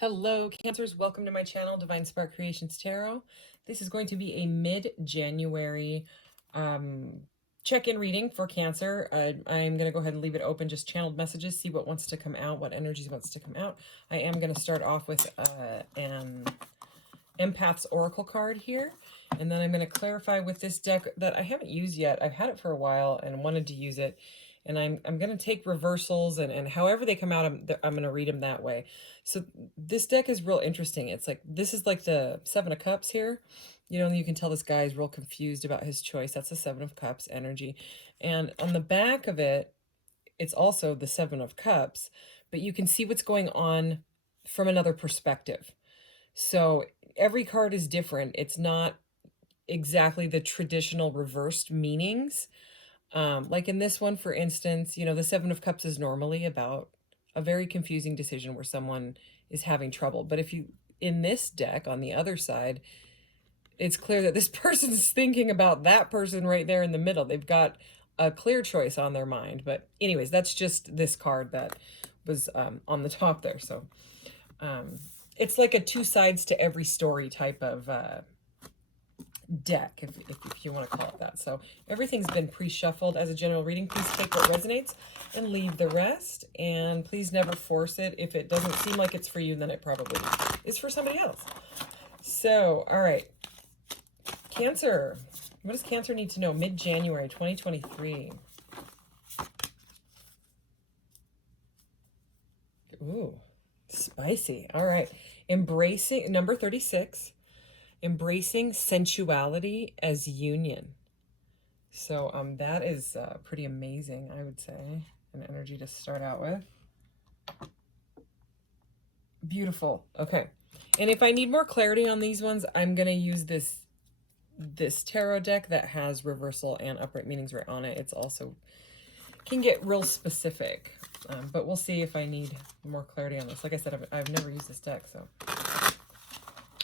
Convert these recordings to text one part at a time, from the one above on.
Hello, Cancers. Welcome to my channel, Divine Spark Creations Tarot. This is going to be a mid-January check-in reading for Cancer. I'm going to go ahead and leave it open, just channeled messages, see what wants to come out, what energies wants to come out. I am going to start off with an Empath's Oracle card here, and then I'm going to clarify with this deck that I haven't used yet. I've had it for a while and wanted to use it. And I'm going to take reversals and however they come out, I'm going to read them that way. So this deck is real interesting. It's like, this is like the Seven of Cups here. You know, you can tell this guy is real confused about his choice. That's the Seven of Cups energy. And on the back of it, it's also the Seven of Cups, but you can see what's going on from another perspective. So every card is different. It's not exactly the traditional reversed meanings. Like in this one, for instance, you know, the Seven of Cups is normally about a very confusing decision where someone is having trouble. But if you, in this deck, on the other side, it's clear that this person's thinking about that person right there in the middle. They've got a clear choice on their mind. But anyways, that's just this card that was on the top there. So it's like a two sides to every story type of deck, if you want to call it that. So everything's been pre-shuffled as a general reading. Please take what resonates and leave the rest, and please never force it. If it doesn't seem like it's for you, then it probably is for somebody else. So all right, Cancer, what does Cancer need to know mid-January 2023? Ooh, spicy. All right, embracing number 36, embracing sensuality as union. So that is pretty amazing, I would say, an energy to start out with. Beautiful. Okay, and if I need more clarity on these ones, I'm gonna use this tarot deck that has reversal and upright meanings right on it. It's also can get real specific, but we'll see if I need more clarity on this. Like I said, I've never used this deck, so.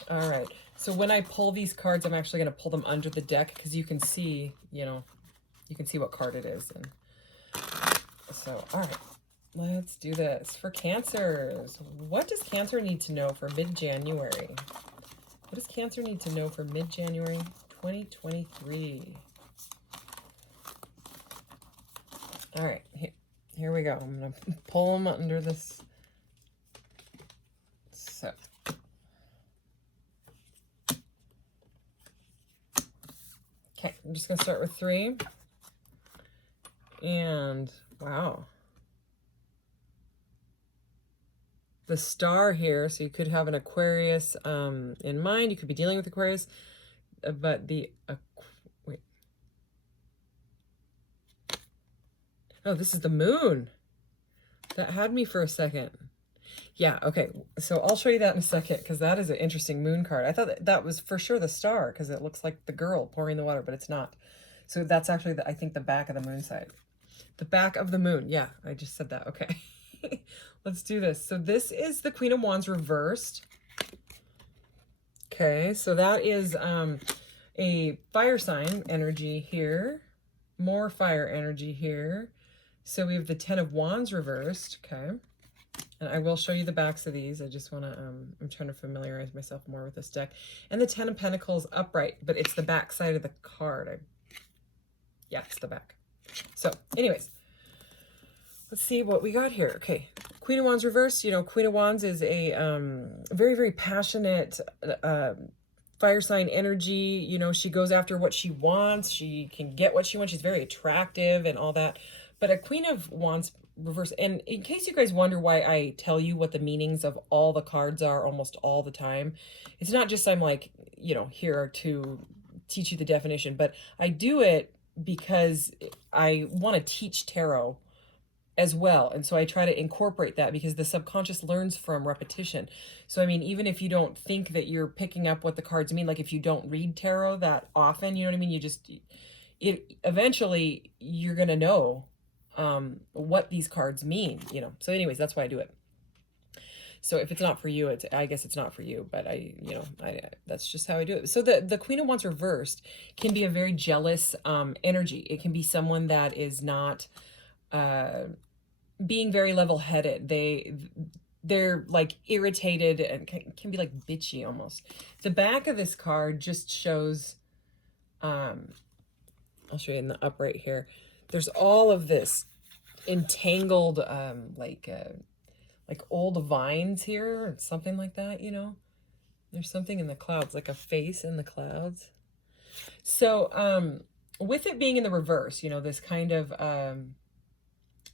All right, so when I pull these cards, I'm actually going to pull them under the deck because you can see, you know, you can see what card it is. And so, all right, let's do this. For Cancers, what does Cancer need to know for mid-January? What does Cancer need to know for mid-January 2023? All right, here we go. I'm going to pull them under this. So. Okay, I'm just going to start with 3. And, wow. The star here, so you could have an Aquarius in mind. You could be dealing with Aquarius. But the, wait. Oh, this is the moon. That had me for a second. Yeah, okay. So I'll show you that in a second because that is an interesting moon card. I thought that was for sure the star because it looks like the girl pouring the water, but it's not. So that's actually, I think, the back of the moon side. The back of the moon. Yeah, I just said that. Okay. Let's do this. So this is the Queen of Wands reversed. Okay, so that is a fire sign energy here. More fire energy here. So we have the 10 of Wands reversed. Okay. And I will show you the backs of these. I just want to, I'm trying to familiarize myself more with this deck. And the 10 of Pentacles upright, but it's the back side of the card. Yeah, it's the back. So anyways, let's see what we got here. Okay, Queen of Wands reversed. You know, Queen of Wands is a very, very passionate fire sign energy. You know, she goes after what she wants. She can get what she wants. She's very attractive and all that. But a Queen of Wands reverse, and in case you guys wonder why I tell you what the meanings of all the cards are almost all the time, it's not just I'm like, you know, here to teach you the definition, but I do it because I want to teach tarot as well. And so I try to incorporate that because the subconscious learns from repetition. So, I mean, even if you don't think that you're picking up what the cards mean, like if you don't read tarot that often, you know what I mean? You just, eventually you're going to know what these cards mean, you know. So anyways, that's why I do it. So if it's not for you, I guess it's not for you, but that's just how I do it. So the Queen of Wands reversed can be a very jealous energy. It can be someone that is not being very level-headed. they're like irritated and can be like bitchy almost. The back of this card just shows, I'll show you in the upright here. There's all of this entangled, like old vines here, or something like that, you know? There's something in the clouds, like a face in the clouds. So, with it being in the reverse, you know, this kind of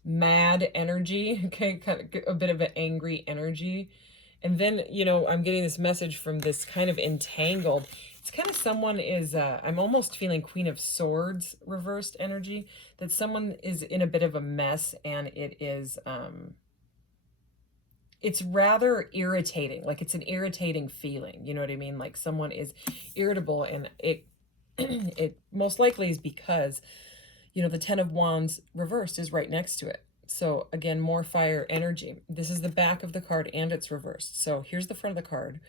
mad energy, okay, kind of a bit of an angry energy. And then, you know, I'm getting this message from this kind of entangled. It's kind of someone is, I'm almost feeling Queen of Swords reversed energy, that someone is in a bit of a mess, and it is, it's rather irritating. Like it's an irritating feeling. You know what I mean? Like someone is irritable, and it, it most likely is because, you know, the Ten of Wands reversed is right next to it. So again, more fire energy. This is the back of the card and it's reversed. So here's the front of the card.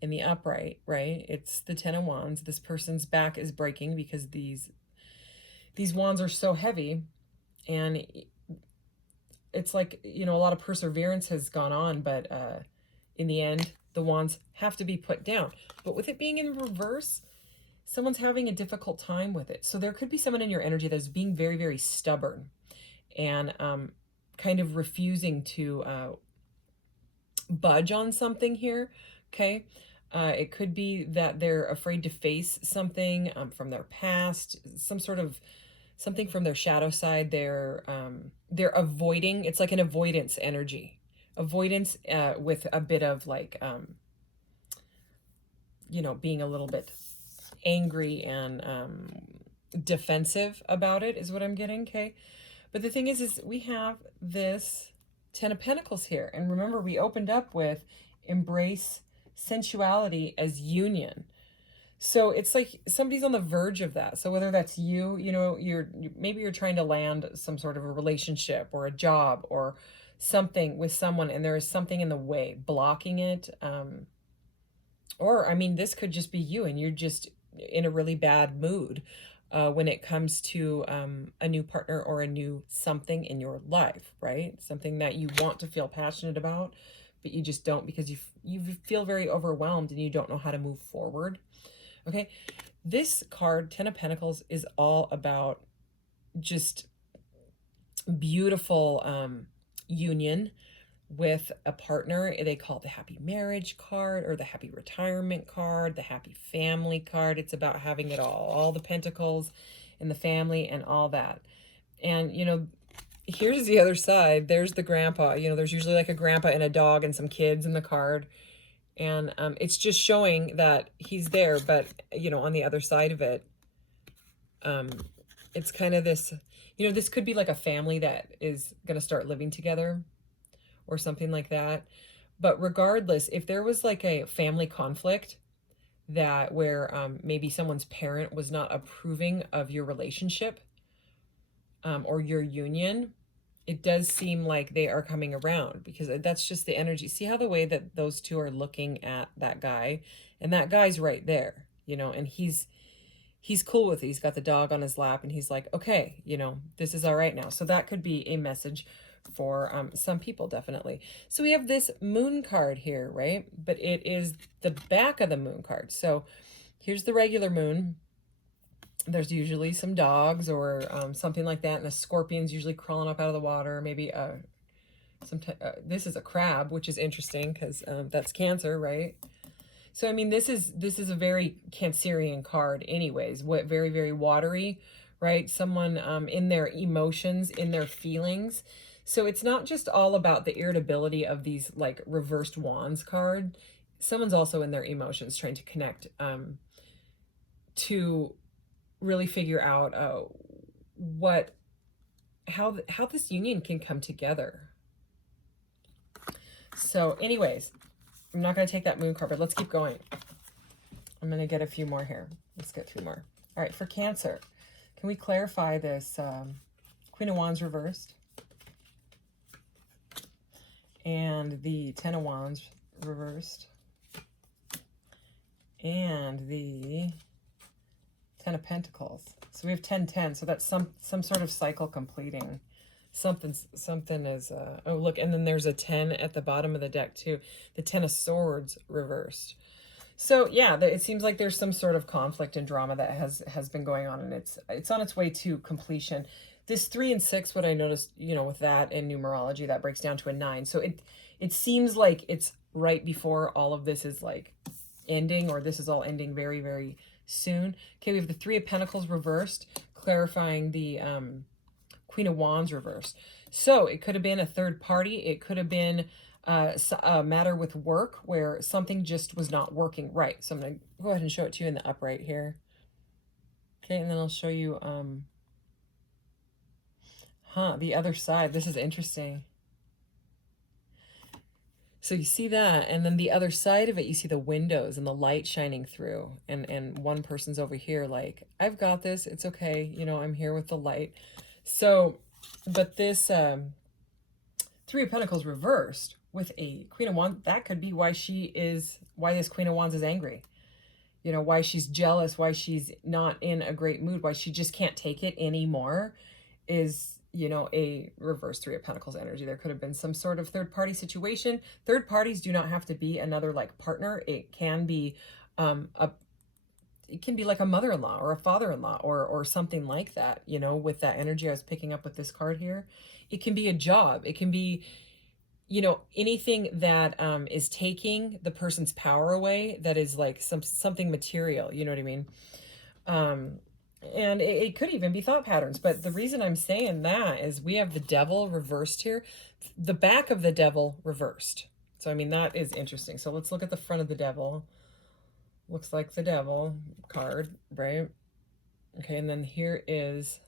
In the upright, right? It's the Ten of Wands. This person's back is breaking because these wands are so heavy, and it's like, you know, a lot of perseverance has gone on, but in the end, the wands have to be put down. But with it being in reverse, someone's having a difficult time with it. So there could be someone in your energy that's being very, very stubborn and kind of refusing to budge on something here, okay? It could be that they're afraid to face something from their past, some sort of something from their shadow side. They're avoiding. It's like an avoidance energy, avoidance with a bit of like, you know, being a little bit angry and defensive about it is what I'm getting, okay? But the thing is we have this Ten of Pentacles here. And remember, we opened up with embrace sensuality as union. So it's like somebody's on the verge of that. So whether that's you, you know, maybe you're trying to land some sort of a relationship or a job or something with someone, and there is something in the way blocking it. Or, I mean, this could just be you, and you're just in a really bad mood when it comes to a new partner or a new something in your life, right? Something that you want to feel passionate about, but you just don't, because you feel very overwhelmed and you don't know how to move forward. Okay, this card, Ten of Pentacles, is all about just beautiful union with a partner. They call it the happy marriage card, or the happy retirement card, the happy family card. It's about having it all the pentacles and the family and all that. And, you know, here's the other side. There's the grandpa. You know, there's usually like a grandpa and a dog and some kids in the card. And it's just showing that he's there, but, you know, on the other side of it, it's kind of this, you know, this could be like a family that is going to start living together or something like that. But regardless, if there was like a family conflict that where maybe someone's parent was not approving of your relationship or your union, it does seem like they are coming around, because that's just the energy. See how the way that those two are looking at that guy, and that guy's right there, you know, and he's cool with it. He's got the dog on his lap, and he's like, okay, you know, this is all right now. So that could be a message for some people, definitely. So we have this moon card here, right? But it is the back of the moon card. So here's the regular moon. There's usually some dogs or something like that, and a scorpion's usually crawling up out of the water. Maybe this is a crab, which is interesting because that's Cancer, right? So I mean, this is a very Cancerian card, anyways. What very, very watery, right? Someone in their emotions, in their feelings. So it's not just all about the irritability of these like reversed wands card. Someone's also in their emotions, trying to connect to really figure out how this union can come together. So anyways, I'm not going to take that moon card, but let's keep going. I'm going to get a few more here. Let's get 3 more. All right, for Cancer, can we clarify this Queen of Wands reversed and the Ten of Wands reversed and the Ten of Pentacles? So we have 10-10, so that's some sort of cycle completing. Something is, oh, look, and then there's a 10 at the bottom of the deck too. The 10 of Swords reversed. So yeah, it seems like there's some sort of conflict and drama that has been going on, and it's on its way to completion. This 3 and 6, what I noticed, you know, with that in numerology, that breaks down to a 9. So it seems like it's right before all of this is like ending, or this is all ending very, very soon. Okay, we have the 3 of Pentacles reversed, clarifying the Queen of Wands reversed. So it could have been a third party. It could have been a matter with work where something just was not working right. So I'm going to go ahead and show it to you in the upright here. Okay, and then I'll show you the other side. This is interesting. So you see that, and then the other side of it, you see the windows and the light shining through, and one person's over here like, I've got this, it's okay, you know, I'm here with the light. So, but this 3 of Pentacles reversed with a Queen of Wands, that could be why this Queen of Wands is angry. You know, why she's jealous, why she's not in a great mood, why she just can't take it anymore is, you know, a reverse 3 of Pentacles energy. There could have been some sort of third party situation. Third parties do not have to be another like partner. It can be it can be like a mother-in-law or a father-in-law or something like that, you know, with that energy I was picking up with this card here. It can be a job. It can be, you know, anything that is taking the person's power away, that is like something material, you know what I mean? And it could even be thought patterns. But the reason I'm saying that is we have the Devil reversed here. The back of the Devil reversed. So, I mean, that is interesting. So let's look at the front of the Devil. Looks like the Devil card, right? Okay, and then here is,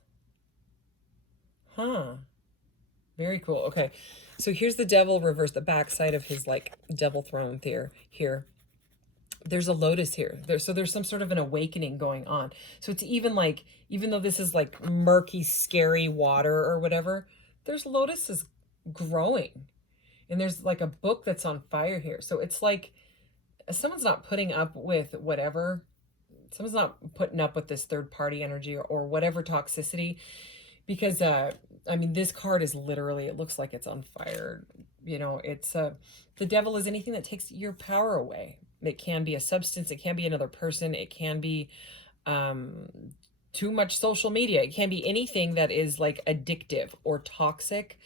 very cool. Okay, so here's the Devil reversed, the back side of his like Devil throne here. There's a lotus here. So there's some sort of an awakening going on. So it's even like, even though this is like murky, scary water or whatever, there's lotuses growing. And there's like a book that's on fire here. So it's like someone's not putting up with whatever. Someone's not putting up with this third party energy or whatever toxicity. Because, I mean, this card is literally, it looks like it's on fire. You know, it's, the Devil is anything that takes your power away. It can be a substance. It can be another person. It can be too much social media. It can be anything that is like addictive or toxic,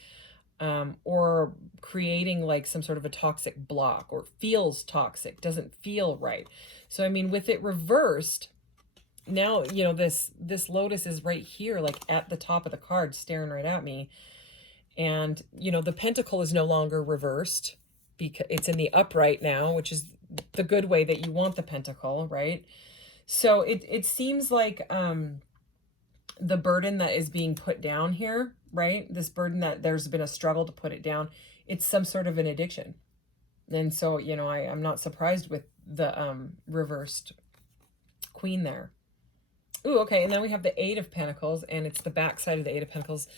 or creating like some sort of a toxic block, or feels toxic, doesn't feel right. So, I mean, with it reversed, now, you know, this lotus is right here, like at the top of the card, staring right at me. And, you know, the pentacle is no longer reversed because it's in the upright now, which is the good way that you want the pentacle, right? So it seems like the burden that is being put down here, right? This burden that there's been a struggle to put it down, it's some sort of an addiction. And so, you know, I'm not surprised with the reversed queen there. Ooh, okay, and then we have the 8 of Pentacles, and it's the back side of the 8 of Pentacles.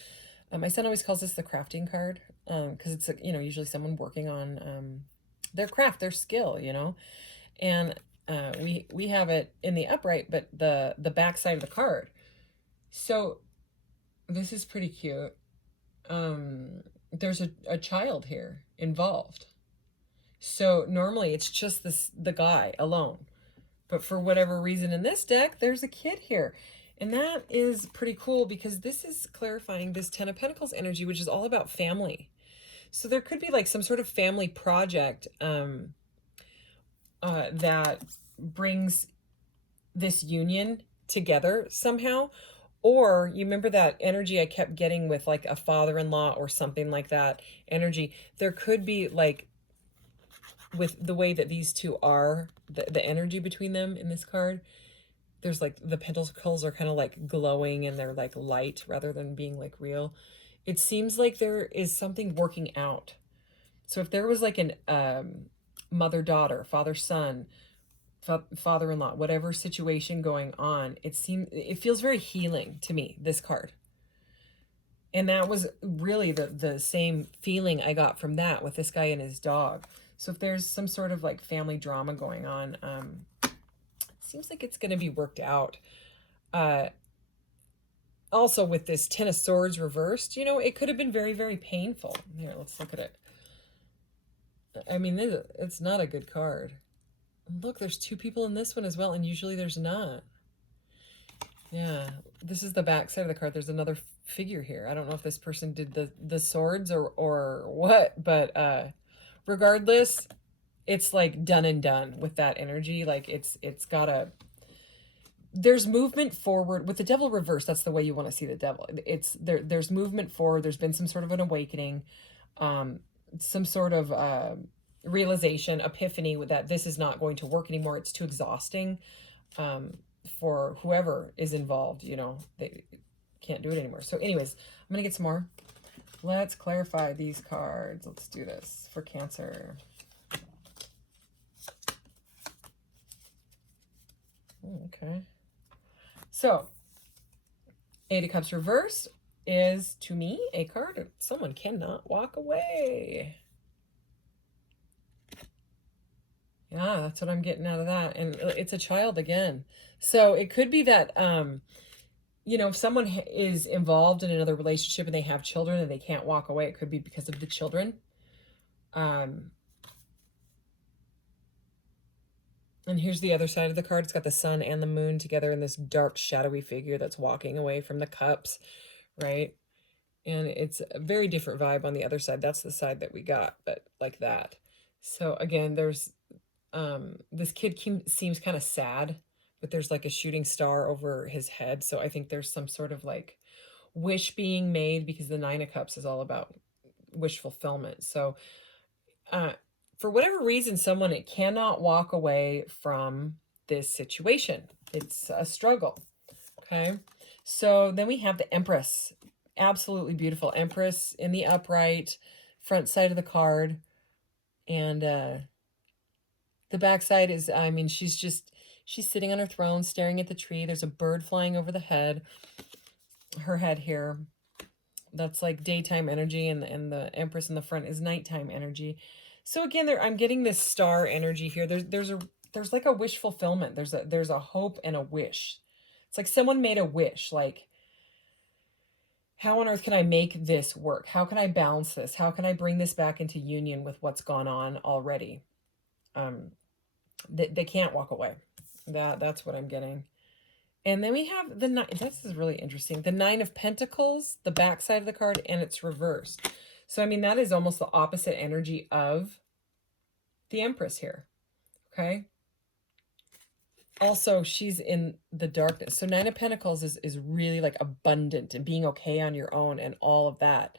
My son always calls this the crafting card, because it's, you know, usually someone working on their craft, their skill, you know. And we have it in the upright, but the back side of the card. So this is pretty cute. There's a child here involved. So normally it's just the guy alone. But for whatever reason in this deck, there's a kid here. And that is pretty cool because this is clarifying this 10 of Pentacles energy, which is all about family. So there could be like some sort of family project that brings this union together somehow. Or you remember that energy I kept getting with like a father-in-law or something like that energy. There could be like, with the way that these two are, the energy between them in this card, there's like the pentacles are kind of like glowing and they're like light rather than being like real. It seems like there is something working out. So if there was like an mother-daughter, father-son, father-in-law, whatever situation going on, it feels very healing to me, this card. And that was really the same feeling I got from that with this guy and his dog. So if there's some sort of like family drama going on, it seems like it's going to be worked out. also with this Ten of Swords reversed, you know, it could have been very, very painful. Here, let's look at it. I mean, it's not a good card. Look, there's two people in this one as well, and usually there's not. Yeah, this is the back side of the card. There's another figure here. I don't know if this person did the swords or what, but regardless, it's like done and done with that energy. Like it's got a, there's movement forward with the devil reversed. That's the way you want to see the devil. It's there's movement forward. There's been some sort of an awakening, some sort of realization, epiphany with that this is not going to work anymore. It's too exhausting for whoever is involved. You know, they can't do it anymore. So anyways, I'm gonna get some more. Let's clarify these cards. Let's do this for Cancer. Okay. So, Eight of Cups reversed is, to me, a card someone cannot walk away. Yeah, that's what I'm getting out of that. And it's a child again. So it could be that, you know, if someone is involved in another relationship and they have children and they can't walk away, it could be because of the children. And here's the other side of the card. It's got the sun and the moon together in this dark, shadowy figure that's walking away from the cups, right? And it's a very different vibe on the other side. That's the side that we got, but like that. So again, there's this kid seems kind of sad, but there's like a shooting star over his head. So I think there's some sort of like wish being made, because the Nine of Cups is all about wish fulfillment. So for whatever reason, someone cannot walk away from this situation. It's a struggle. Okay. So then we have the Empress. Absolutely beautiful Empress in the upright front side of the card. And the back side is, I mean, she's sitting on her throne staring at the tree. There's a bird flying over her head here. That's like daytime energy, and the Empress in the front is nighttime energy. So again, I'm getting this star energy here. There's like a wish fulfillment. There's a hope and a wish. It's like someone made a wish, like, how on earth can I make this work? How can I balance this? How can I bring this back into union with what's gone on already? They can't walk away. That's what I'm getting. And then we have the nine. This is really interesting. The Nine of Pentacles, the back side of the card, and it's reversed. So, I mean, that is almost the opposite energy of the Empress here. Okay. Also, she's in the darkness. So Nine of Pentacles is really like abundant and being okay on your own and all of that,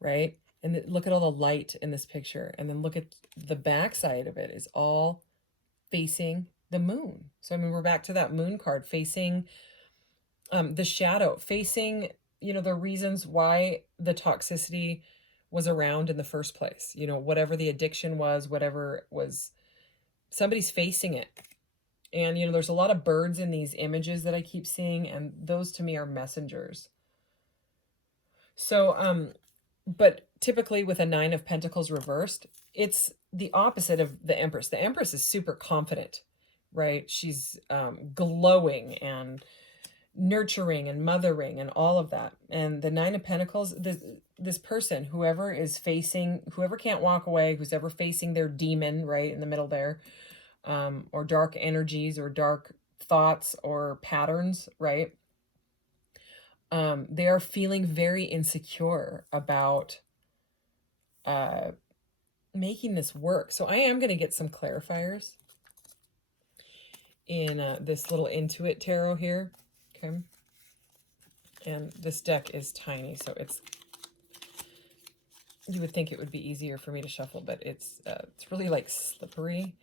right? And look at all the light in this picture. And then look at the back side of it is all facing the moon. So, I mean, we're back to that moon card, facing the shadow, facing, you know, the reasons why the toxicity was around in the first place. You know, whatever the addiction was, whatever it was, somebody's facing it. And, you know, there's a lot of birds in these images that I keep seeing, and those to me are messengers. So, but typically with a Nine of Pentacles reversed, it's the opposite of the Empress. The Empress is super confident, right? She's glowing and nurturing and mothering and all of that. And the Nine of Pentacles, this person, whoever can't walk away, who's ever facing their demon, right, in the middle there, or dark energies or dark thoughts or patterns, right? They are feeling very insecure about making this work. So I am going to get some clarifiers in this little Intuit Tarot here. Okay. And this deck is tiny, so you would think it would be easier for me to shuffle, but it's really like slippery.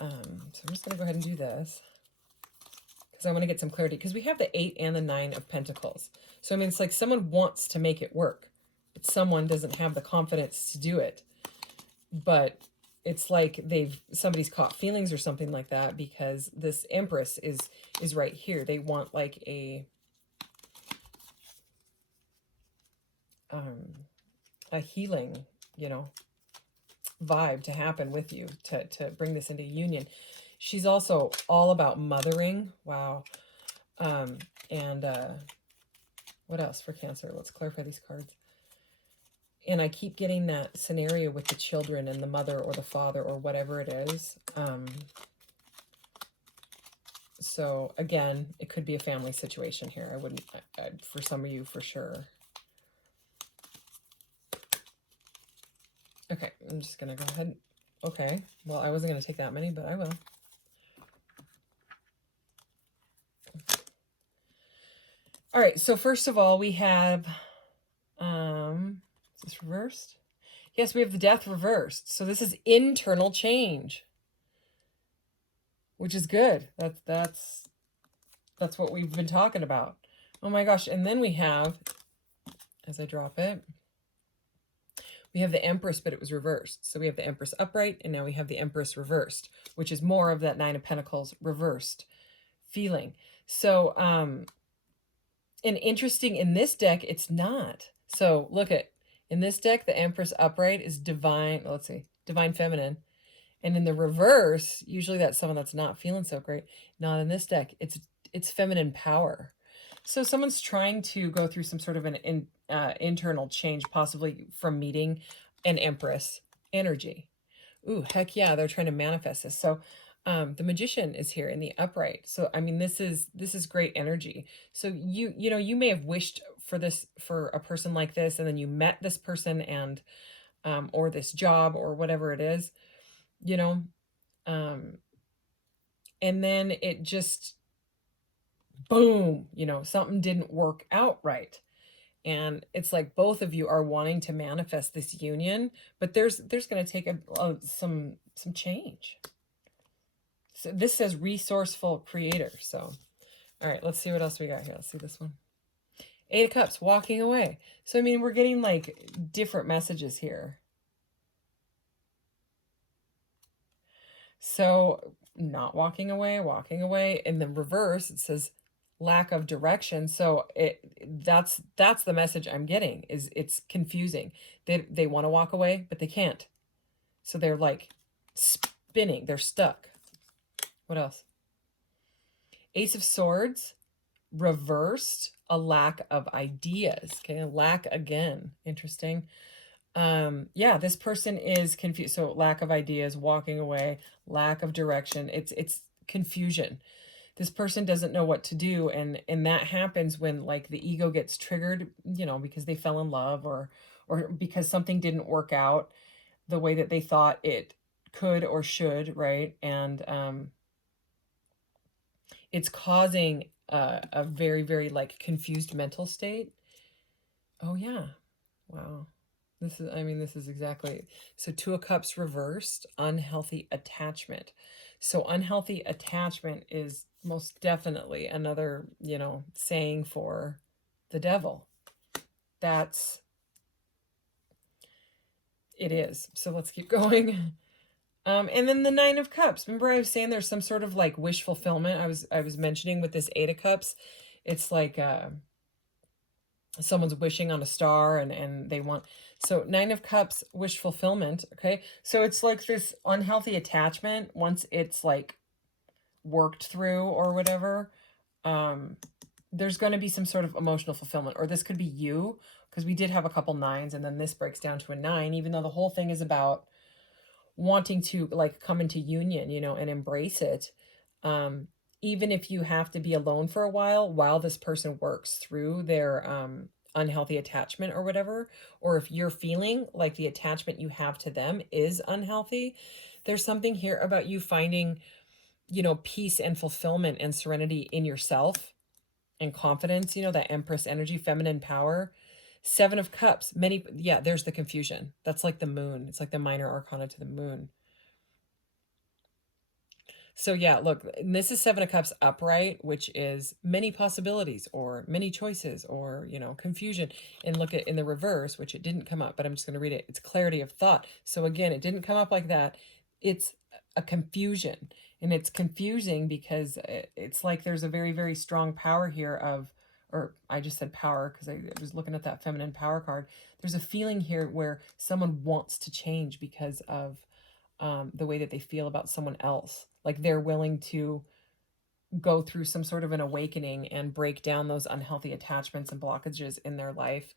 So I'm just going to go ahead and do this because I want to get some clarity, because we have the 8 and the 9 of Pentacles. So, I mean, it's like someone wants to make it work, but someone doesn't have the confidence to do it. But it's like somebody's caught feelings or something like that, because this Empress is right here. They want like a healing, you know, vibe to happen with you to bring this into union. She's also all about mothering. Wow. And What else for Cancer? Let's clarify these cards. And I keep getting that scenario with the children and the mother or the father or whatever it is. So again, it could be a family situation here. I wouldn't, for some of you, for sure. Okay, I'm just going to go ahead. Okay, well, I wasn't going to take that many, but I will. All right, so first of all, we have, is this reversed? Yes, we have the Death reversed. So this is internal change, which is good. That's what we've been talking about. Oh my gosh, and then we have, as I drop it, we have the Empress, but it was reversed. So we have the Empress upright, and now we have the Empress reversed, which is more of that Nine of Pentacles reversed feeling. So, and interesting, in this deck, it's not. So look at, in this deck, the Empress upright is divine, let's see, divine feminine. And in the reverse, usually that's someone that's not feeling so great. Not in this deck. It's feminine power. So someone's trying to go through some sort of an internal change, possibly from meeting an Empress energy. Ooh, heck yeah, they're trying to manifest this. So the Magician is here in the upright. So I mean, this is great energy. So you know, you may have wished for this, for a person like this, and then you met this person, and or this job or whatever it is, you know, and then it just, boom, you know, something didn't work out right. And it's like both of you are wanting to manifest this union, but there's going to take some change. So this says resourceful creator. So, all right, let's see what else we got here. Let's see this one. Eight of Cups, walking away. So, I mean, we're getting like different messages here. So not walking away. In the reverse, it says lack of direction. So that's the message I'm getting, is it's confusing. They want to walk away, but they can't. So they're like spinning. They're stuck. What else? Ace of Swords, reversed, a lack of ideas. Okay, lack again. Interesting. Yeah, this person is confused. So lack of ideas, walking away, lack of direction. It's confusion. This person doesn't know what to do, and that happens when like the ego gets triggered, you know, because they fell in love, or because something didn't work out the way that they thought it could or should, right? And it's causing a very, very like confused mental state. Oh yeah. Wow. This is, I mean, this is exactly. So Two of Cups reversed, unhealthy attachment. So unhealthy attachment is most definitely another, you know, saying for the devil. It is. So let's keep going. And then the Nine of Cups. Remember I was saying there's some sort of like wish fulfillment. I was mentioning with this Eight of Cups. It's like someone's wishing on a star, and they want, so Nine of Cups, wish fulfillment. Okay, so it's like this unhealthy attachment. Once it's like worked through or whatever, there's going to be some sort of emotional fulfillment, or this could be you, because we did have a couple nines, and then this breaks down to a nine, even though the whole thing is about wanting to like come into union, you know, and embrace it. Even if you have to be alone for a while this person works through their unhealthy attachment or whatever, or if you're feeling like the attachment you have to them is unhealthy, there's something here about you finding, you know, peace and fulfillment and serenity in yourself and confidence, you know, that Empress energy, feminine power. Seven of Cups, yeah, there's the confusion. That's like the moon. It's like the minor arcana to the moon. So yeah, look, this is Seven of Cups upright, which is many possibilities or many choices or, you know, confusion. And look at in the reverse, which it didn't come up, but I'm just going to read it. It's clarity of thought. So again, it didn't come up like that. It's a confusion, and it's confusing because it's like there's a very, very strong power here of, or I just said power because I was looking at that feminine power card. There's a feeling here where someone wants to change because of the way that they feel about someone else. Like they're willing to go through some sort of an awakening and break down those unhealthy attachments and blockages in their life.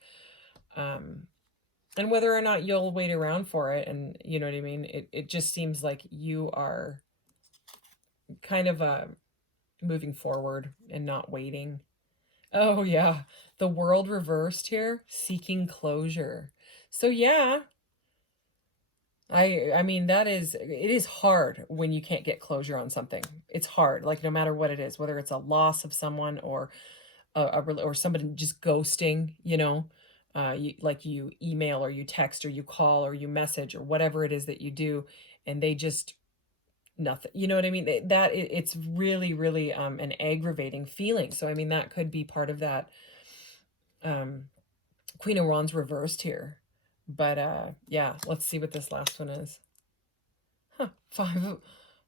And whether or not you'll wait around for it, and you know what I mean, it just seems like you are kind of moving forward and not waiting. Oh yeah, the world reversed here, seeking closure. So yeah, I mean it is hard when you can't get closure on something. It's hard, like no matter what it is, whether it's a loss of someone or or somebody just ghosting, you know, like you email or you text or you call or you message or whatever it is that you do, and they just nothing. You know what I mean? It's really, really an aggravating feeling. So I mean that could be part of that. Queen of Wands reversed here, but yeah, let's see what this last one is. Huh, oh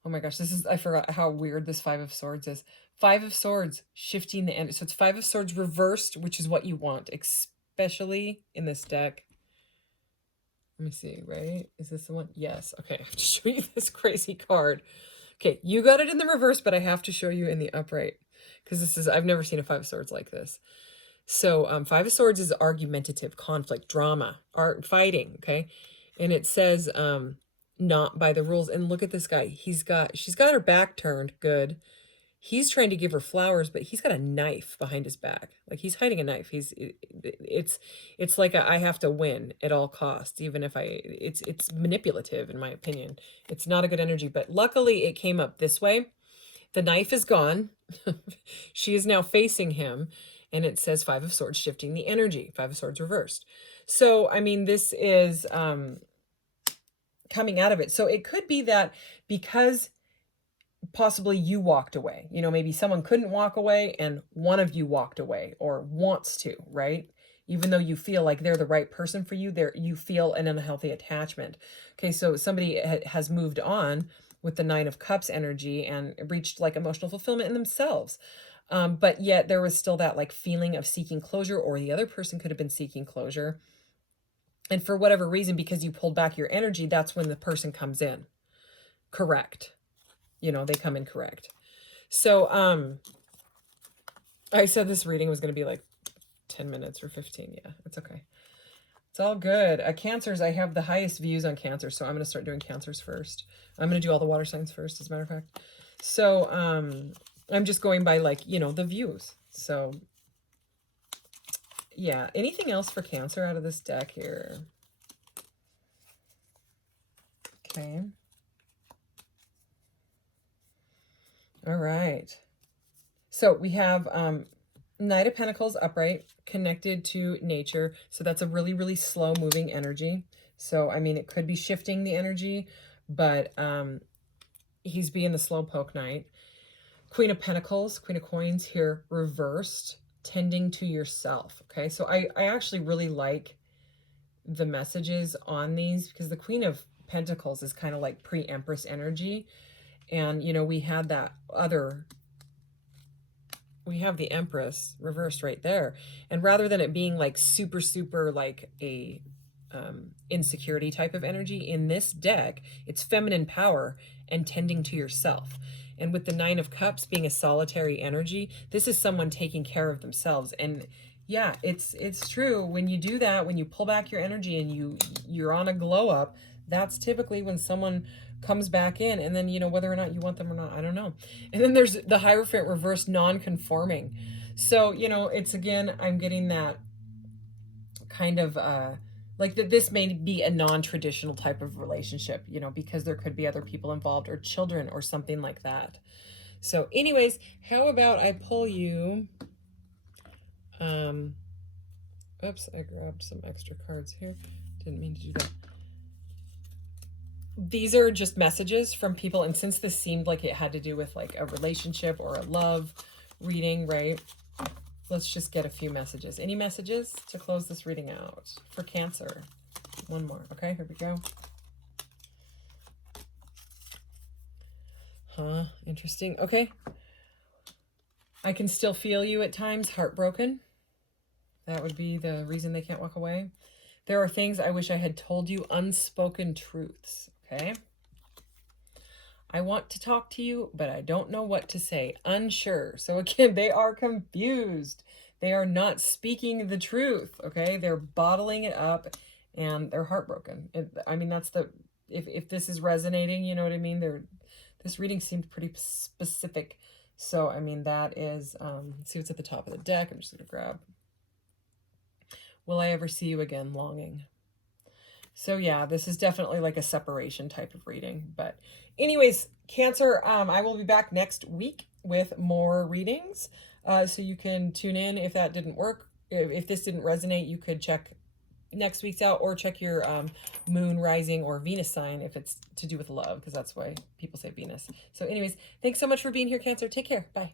my gosh, I forgot how weird this Five of Swords is. Five of Swords, shifting the end. So it's Five of Swords reversed, which is what you want, especially in this deck. Let me see, right? Is this the one? Yes. Okay, I have to show you this crazy card. Okay, you got it in the reverse, but I have to show you in the upright because I've never seen a Five of Swords like this. So Five of Swords is argumentative, conflict, drama, art, fighting, okay? And it says not by the rules. And look at this guy. She's got her back turned, good. He's trying to give her flowers, but he's got a knife behind his back. Like he's hiding a knife. It's like I have to win at all costs, even if it's manipulative in my opinion. It's not a good energy, but luckily it came up this way. The knife is gone. She is now facing him. And it says Five of Swords shifting the energy, Five of Swords reversed. So, I mean, this is coming out of it. So it could be that because possibly you walked away, you know, maybe someone couldn't walk away and one of you walked away or wants to, right? Even though you feel like they're the right person for you, you feel an unhealthy attachment. Okay, so somebody has moved on with the Nine of Cups energy and reached like emotional fulfillment in themselves. But yet there was still that like feeling of seeking closure, or the other person could have been seeking closure. And for whatever reason, because you pulled back your energy, that's when the person comes in. Correct. You know, they come in correct. So I said this reading was going to be like 10 minutes or 15. Yeah, it's okay. It's all good. Cancers, I have the highest views on Cancer, so I'm going to start doing Cancers first. I'm going to do all the water signs first, as a matter of fact. So I'm just going by like, you know, the views. So yeah, anything else for Cancer out of this deck here? Okay. All right. So we have Knight of Pentacles upright, connected to nature. So that's a really, really slow moving energy. So, I mean, it could be shifting the energy, but he's being the slowpoke knight. Queen of Pentacles, Queen of Coins here reversed, tending to yourself. Okay, so I actually really like the messages on these because the Queen of Pentacles is kind of like pre-Empress energy. And, you know, we had that other, we have the Empress reversed right there. And rather than it being like super, super like a insecurity type of energy, in this deck, it's feminine power and tending to yourself. And with the Nine of Cups being a solitary energy, this is someone taking care of themselves. And yeah, it's true. When you do that, when you pull back your energy and you're on a glow up, that's typically when someone comes back in. And then, you know, whether or not you want them or not, I don't know. And then there's the Hierophant reversed, non-conforming. So, you know, it's again, I'm getting that kind of like that this may be a non-traditional type of relationship, you know, because there could be other people involved or children or something like that. So anyways, how about I pull you oops, I grabbed some extra cards here, didn't mean to do that. These are just messages from people, and since this seemed like it had to do with like a relationship or a love reading, right, let's just get a few messages. Any messages to close this reading out for Cancer? One more. Okay, here we go. Interesting. Okay. I can still feel you at times, heartbroken. That would be the reason they can't walk away. There are things I wish I had told you, unspoken truths. Okay. I want to talk to you, but I don't know what to say. Unsure. So again, they are confused. They are not speaking the truth, okay? They're bottling it up and they're heartbroken. I mean, that's the, if this is resonating, you know what I mean? This reading seemed pretty specific. So, I mean, that is, let's see what's at the top of the deck. I'm just going to grab. Will I ever see you again? Longing. So yeah, this is definitely like a separation type of reading. But anyways, Cancer, I will be back next week with more readings. So you can tune in if that didn't work. If this didn't resonate, you could check next week's out, or check your moon, rising, or Venus sign if it's to do with love, because that's why people say Venus. So anyways, thanks so much for being here, Cancer. Take care. Bye.